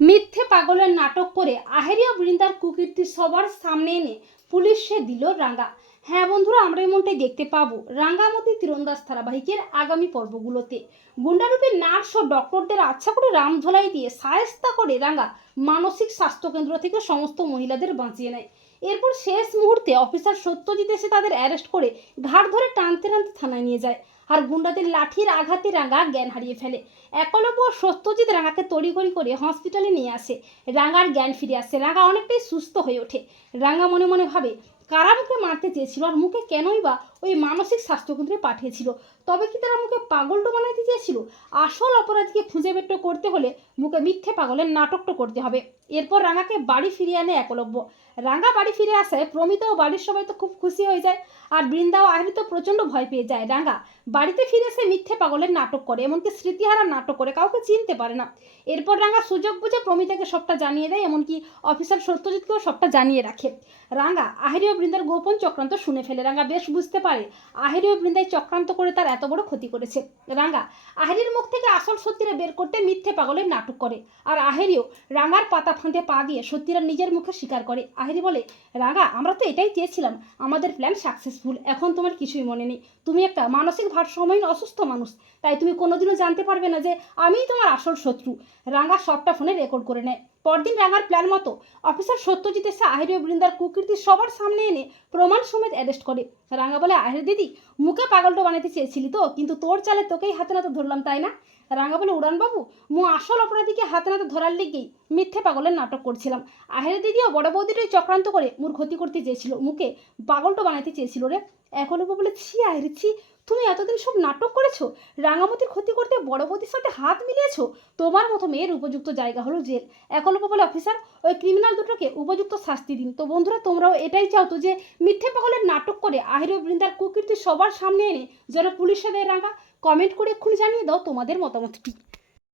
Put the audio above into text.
মিথ্যে পাগলের নাটক করে আহেরিয়া বৃন্দার কুকীর্তি সবার সামনে এনে পুলিশে দিল রাঙ্গা। হ্যাঁ বন্ধুরা, আমরা এমনটাই দেখতে পাবো রাঙ্গামতি তীরন্দাজ ধারাবাহিকের আগামী পর্বগুলোতে। গুন্ডারূপে নার্স ও ডক্টরদের আচ্ছা করে রামধলাই দিয়ে সায়স্তা করে রাঙ্গা মানসিক স্বাস্থ্যকেন্দ্র থেকে সমস্ত মহিলাদের বাঁচিয়ে নেয়। এরপর শেষ মুহূর্তে অফিসার সত্যজিৎ এসে তাদের অ্যারেস্ট করে ঘাড় ধরে টানতে টানতে থানায় নিয়ে যায়। আর গুন্ডাদের লাঠির আঘাতে রাঙা জ্ঞান হারিয়ে ফেলে। একলব্য সত্যজিৎ রাঙাকে তড়িঘড়ি করে হসপিটালে নিয়ে আসে। রাঙার জ্ঞান ফিরে আসে। রাঙা অনেকটাই সুস্থ হয়ে ওঠে। রাঙা মনে মনে ভাবে, কারা মুখে মারতে চেয়েছিল? আর মুখে কেনই বা ওই মানসিক স্বাস্থ্যকেন্দ্রে পাঠিয়েছিল। তবে কি তারা মুখে পাগলটো বানাইতে চেয়েছিল? আসল অপরাধীকে খুঁজে বের করতে হলে মুখে মিথ্যে পাগলের নাটকটা করতে হবে। এরপর রাঙাকে বাড়ি ফিরিয়ে আনে একলব্য। রাঙা বাড়ি ফিরে আসায় প্রমিত ও বাড়ির সবাই তো খুব খুশি হয়ে যায় আর বৃন্দা ও আহরি তো প্রচণ্ড ভয় পেয়ে যায়। রাঙা বাড়িতে ফিরে এসে মিথ্যে পাগলের নাটক করে এমনকি স্মৃতিহারা নাটক করে কাউকে চিনতে পারে না। এরপর রাঙা সুযোগ বুঝে প্রমিতাকে সবটা জানিয়ে দেয়, এমনকি অফিসার সত্যজিৎকেও সবটা জানিয়ে রাখে। রাঙা আহেরি ও বৃন্দার গোপন চক্রান্ত শুনে ফেলে। রাঙা বেশ বুঝতে পারে আহেরি ও বৃন্দায় চক্রান্ত করে তার এত বড় ক্ষতি করেছে। রাঙা, আহেরির মুখ থেকে আসল সত্যিরা বের করতে মিথ্যে পাগলের নাটক করে। আর আহেরিও রাঙার পাতা ফাঁদে পা দিয়ে সত্যিরা নিজের মুখে স্বীকার করে। আহেরি বলে, রাঙা, আমরা তো এটাই চেয়েছিলাম। আমাদের প্ল্যান সাকসেসফুল এখন তোমার কিছুই মনে নেই। তুমি একটা মানসিক ভারসাম্যহীন অসুস্থ মানুষ। তাই তুমি কোনোদিনও জানতে পারবে না যে আমিই তোমার আসল শত্রু। রাঙা সবটা ফোনে রেকর্ড করে নেয়। পরদিন রাঙার প্ল্যান মতো অফিসার সত্যজিৎ এসে আহির বৃন্দার কুকীর্তি সবার সামনে এনে প্রমাণ সমেত অ্যারেস্ট করে। রাঙা বলে, আহির দিদি, মুখে পাগলটা বানাতে চেয়েছিলি তো, কিন্তু তোর চালে তোকেই হাতে নাতে ধরলাম, তাই না? রাঙা বলে, উড়ানবাবু, মু আসল অপরাধীকে হাতে নাতে ধরার লিগেই মিথ্যে পাগলের নাটক করছিলাম। আহের দিদিও বড় বৌদিটাই চক্রান্ত করে মোর ক্ষতি করতে চেয়েছিল। মুখে পাগলটো বানাতে চেয়েছিল রে। একলব্য বলে, ছি আহের ছি। তুমি এতদিন সব নাটক করেছ? রাঙামতির ক্ষতি করতে বড় বৌদির সাথে হাত মিলিয়েছো? তোমার মতো মেয়ের উপযুক্ত জায়গা হলো জেল। একলব্য বলে, অফিসার, ওই ক্রিমিনাল দুটোকে উপযুক্ত শাস্তি দিন। তো বন্ধুরা, তোমরাও এটাই চাও তো যে, মিথ্যে পাগলের নাটক করে আহির বৃন্দার কুকীর্তি সবার সামনে এনে যেন পুলিশে দেয় রাঙা, কমেন্ট করে এক্ষুনি জানিয়ে দাও তোমাদের মতামতটি।